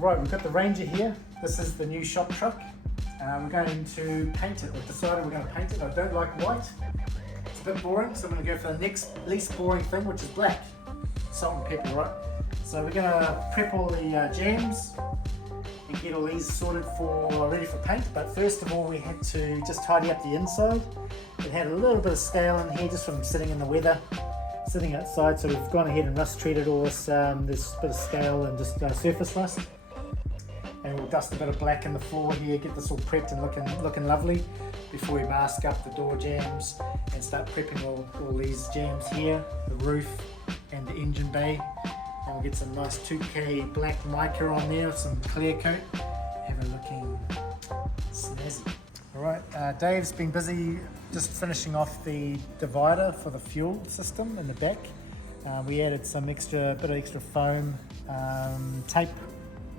Right, we've got the Ranger here. This is the new shop truck. We're going to paint it. We've decided we're going to paint it. I don't like white. It's a bit boring, so I'm going to go for the next least boring thing, which is black. Salt and pepper, right? So we're going to prep all the jams and get all these sorted ready for paint. But first of all, we had to just tidy up the inside. It had a little bit of scale in here just from sitting in the weather, sitting outside. So we've gone ahead and rust treated all this. There's a bit of scale and just surface rust. And we'll dust a bit of black in the floor here, get this all prepped and looking lovely before we mask up the door jams and start prepping all these jams here, the roof and the engine bay. And we'll get some nice 2K black mica on there, some clear coat, have it looking snazzy. Alright, Dave's been busy just finishing off the divider for the fuel system in the back. We added some bit of extra foam tape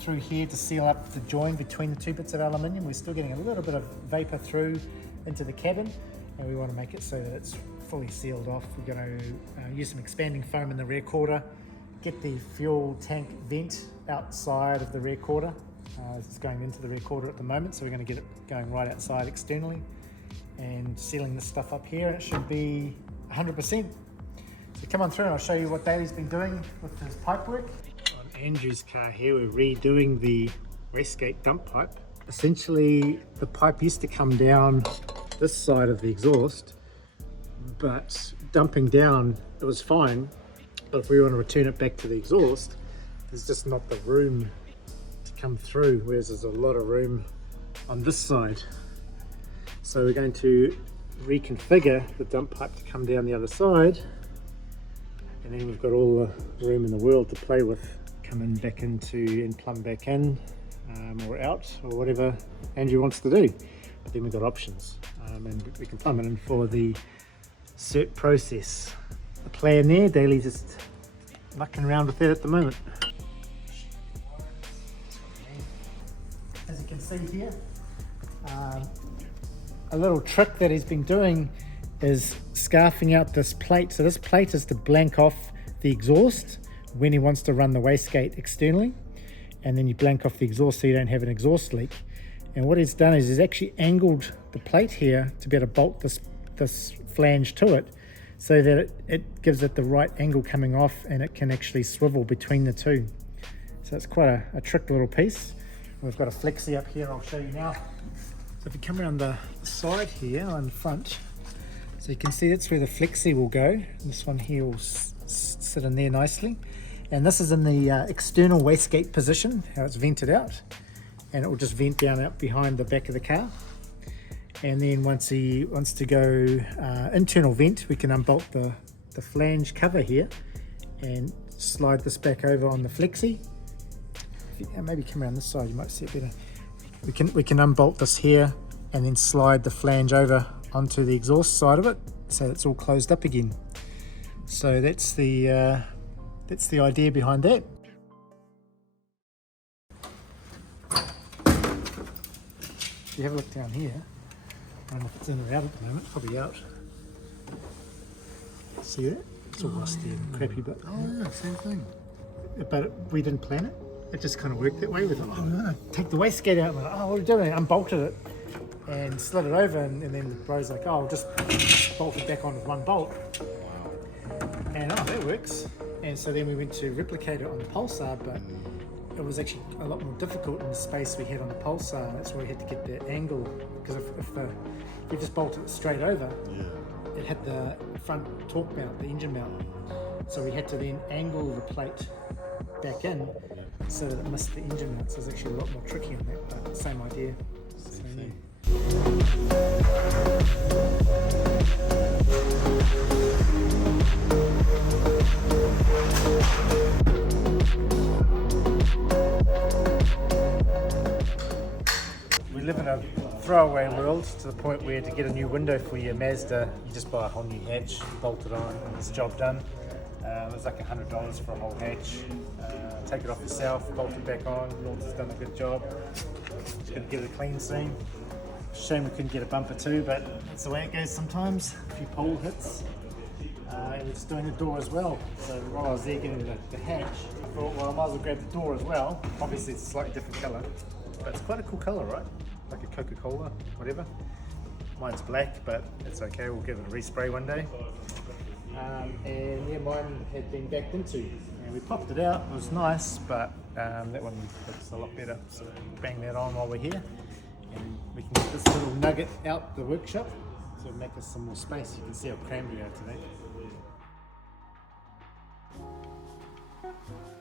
through here to seal up the join between the two bits of aluminium. We're still getting a little bit of vapor through into the cabin, and we want to make it so that it's fully sealed off. We're going to use some expanding foam in the rear quarter, get the fuel tank vent outside of the rear quarter. It's going into the rear quarter at the moment, so we're going to get it going right outside externally and sealing this stuff up here, and it should be 100%. So come on through and I'll show you what Daly's been doing with his pipe work. On Andrew's car here, we're redoing the wastegate dump pipe. Essentially, the pipe used to come down this side of the exhaust, but dumping down, it was fine. But if we want to return it back to the exhaust, there's just not the room to come through, whereas there's a lot of room on this side. So we're going to reconfigure the dump pipe to come down the other side, and then we've got all the room in the world to play with. Come in back into and plumb back in or out, or whatever Andrew wants to do. But then we've got options, and we can plumb it in for the cert process. The plan there, Daly's just mucking around with that at the moment. As you can see here, a little trick that he's been doing is scarfing out this plate. So this plate is to blank off the exhaust when he wants to run the wastegate externally, and then you blank off the exhaust so you don't have an exhaust leak. And what he's done is he's actually angled the plate here to be able to bolt this flange to it, so that it gives it the right angle coming off, and it can actually swivel between the two. So it's quite a trick little piece. We've got a flexi up here, I'll show you now. So if you come around the side here on the front, so you can see that's where the flexi will go. This one here will sit in there nicely. And this is in the external wastegate position, how it's vented out. And it will just vent down out behind the back of the car. And then once he wants to go internal vent, we can unbolt the flange cover here and slide this back over on the flexi. Maybe come around this side, you might see it better. We can unbolt this here and then slide the flange over onto the exhaust side of it, so it's all closed up again. So that's the idea behind that. If you have a look down here, I don't know if it's in or out at the moment, probably out. See it? It's all rusty and crappy, but yeah, same thing. But we didn't plan it. It just kind of worked that way with it. Take the wastegate out. And we're like, oh, what are we doing? Unbolted it and slid it over, and then the bro's like, oh, I'll just bolt it back on with one bolt. And that works. And so then we went to replicate it on the Pulsar, but it was actually a lot more difficult in the space we had on the Pulsar. That's why we had to get the angle, because if you just bolted it straight over, it had the front torque mount, the engine mount. So we had to then angle the plate back in so that it missed the engine mount. So it's actually a lot more tricky on that, but same idea. Same thing. We live in a throwaway world, to the point where to get a new window for your Mazda, you just buy a whole new hatch, bolt it on, and it's job done. It's like $100 for a whole hatch. Take it off yourself, bolt it back on. Walter's done a good job. Just going to give it a clean seam. Shame we couldn't get a bumper too, but that's the way it goes sometimes. A few pole hits. And we're just doing the door as well. So while I was there getting the hatch, I thought, well, I might as well grab the door as well. Obviously it's a slightly different colour, but it's quite a cool colour, right? Like a Coca-Cola, whatever. Mine's black, but it's okay, we'll give it a respray one day. And yeah, mine had been backed into, and we popped it out. It was nice, but that one looks a lot better. So bang that on while we're here, and we can get this little nugget out the workshop to make us some more space. You can see how crammed we are today.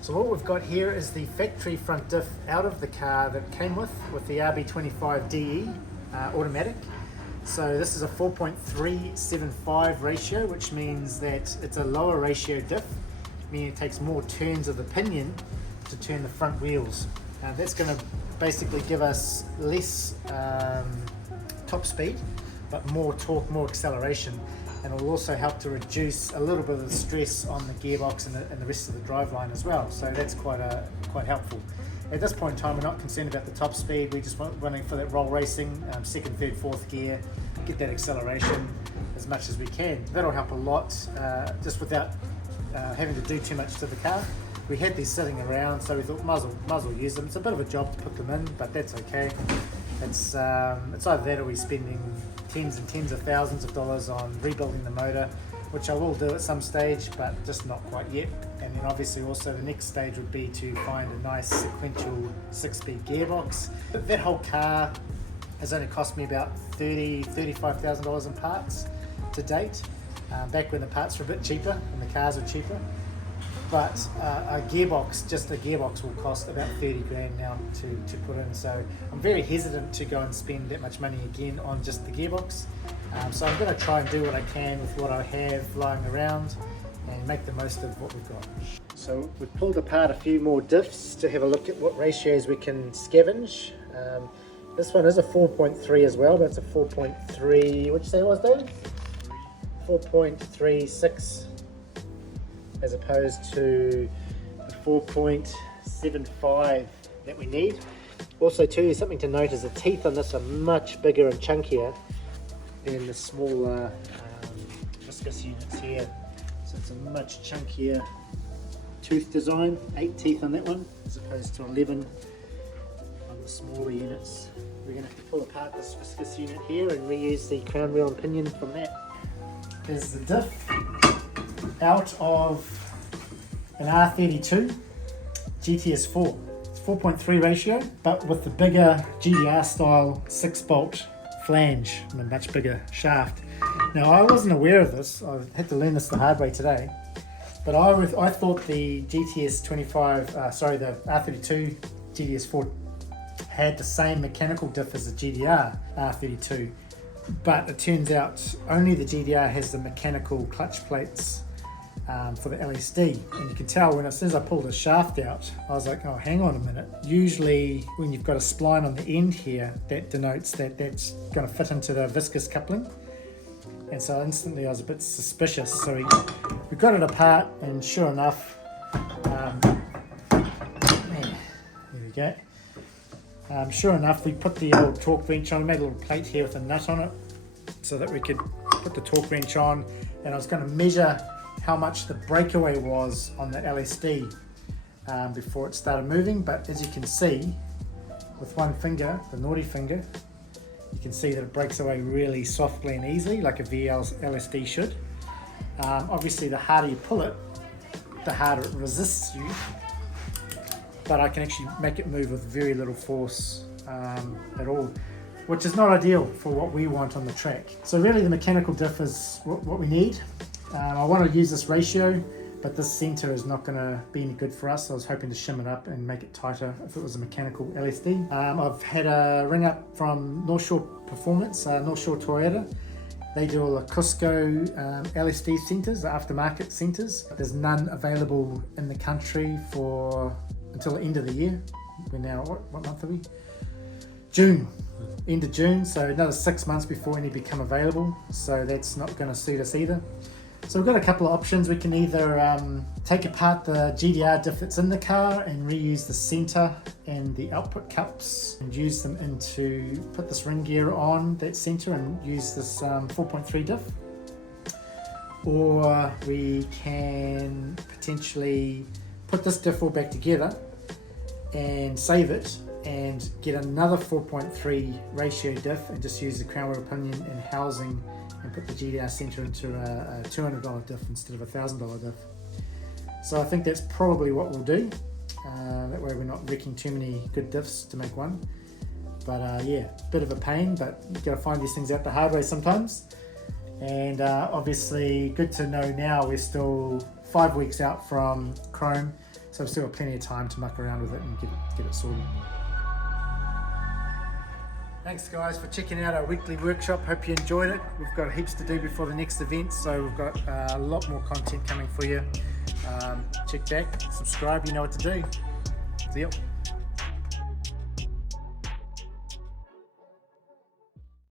So what we've got here is the factory front diff out of the car that came with the RB25DE automatic. So this is a 4.375 ratio, which means that it's a lower ratio diff, meaning it takes more turns of the pinion to turn the front wheels. That's going to basically give us less top speed, but more torque, more acceleration, and it'll also help to reduce a little bit of the stress on the gearbox and the rest of the driveline as well. So that's quite helpful. At this point in time, we're not concerned about the top speed. We just want running for that roll racing, second, third, fourth gear, get that acceleration as much as we can. That'll help a lot, just without having to do too much to the car. We had these sitting around, so we thought might as well use them. It's a bit of a job to put them in, but that's okay. It's either that or we're spending tens and tens of thousands of dollars on rebuilding the motor, which I will do at some stage, but just not quite yet. And then obviously also the next stage would be to find a nice sequential 6-speed gearbox. That whole car has only cost me about $35,000 in parts to date, back when the parts were a bit cheaper and the cars were cheaper. But just a gearbox will cost about 30 grand now to put in. So I'm very hesitant to go and spend that much money again on just the gearbox. So I'm going to try and do what I can with what I have lying around and make the most of what we've got. So we've pulled apart a few more diffs to have a look at what ratios we can scavenge. This one is a 4.3 as well, but it's a 4.3, what'd you say it was, David? 4.36 as opposed to the 4.75 that we need. Also too, something to note is the teeth on this are much bigger and chunkier than the smaller viscous units here. So it's a much chunkier tooth design, 8 teeth on that one as opposed to 11 on the smaller units. We're going to have to pull apart this viscous unit here and reuse the crown wheel and pinion from that. There's the diff out of an R32 GTS4. It's 4.3 ratio, but with the bigger GTIR style 6-bolt flange and a much bigger shaft. Now I wasn't aware of this, I had to learn this the hard way today, but I thought the the R32 GTS4 had the same mechanical diff as the GTR R32, but it turns out only the GTR has the mechanical clutch plates for the LSD, and you can tell as soon as I pulled the shaft out, I was like, oh, hang on a minute. Usually when you've got a spline on the end here, that denotes that that's going to fit into the viscous coupling, and so instantly I was a bit suspicious. So we got it apart, and sure enough, there we go. Sure enough, we put the old torque wrench on. We made a little plate here with a nut on it so that we could put the torque wrench on, and I was going to measure how much the breakaway was on the LSD before it started moving, but as you can see with one finger, the naughty finger, you can see that it breaks away really softly and easily like a LSD should. Obviously the harder you pull it, the harder it resists you, but I can actually make it move with very little force at all, which is not ideal for what we want on the track. So really the mechanical diff is what we need. I want to use this ratio, but this center is not going to be any good for us. So I was hoping to shim it up and make it tighter if it was a mechanical LSD. I've had a ring up from North Shore Performance, North Shore Toyota. They do all the Cusco LSD centers, the aftermarket centers. There's none available in the country until the end of the year. We're now, what month are we? June, end of June. So another 6 months before any become available. So that's not going to suit us either. So we've got a couple of options. We can either take apart the GTR diff that's in the car and reuse the center and the output cups and use them put this ring gear on that center and use this 4.3 diff. or we can potentially put this diff all back together and save it and get another 4.3 ratio diff and just use the crown wheel pinion and housing and put the GTIR center into a $200 diff instead of a $1,000 diff. So I think that's probably what we'll do. That way we're not wrecking too many good diffs to make one. But yeah, bit of a pain, but you gotta find these things out the hard way sometimes. And obviously good to know now we're still 5 weeks out from Chrome, so we've still got plenty of time to muck around with it and get it sorted. Thanks guys for checking out our weekly workshop. Hope you enjoyed it. We've got heaps to do before the next event, so we've got a lot more content coming for you. Check back, subscribe, you know what to do. See ya.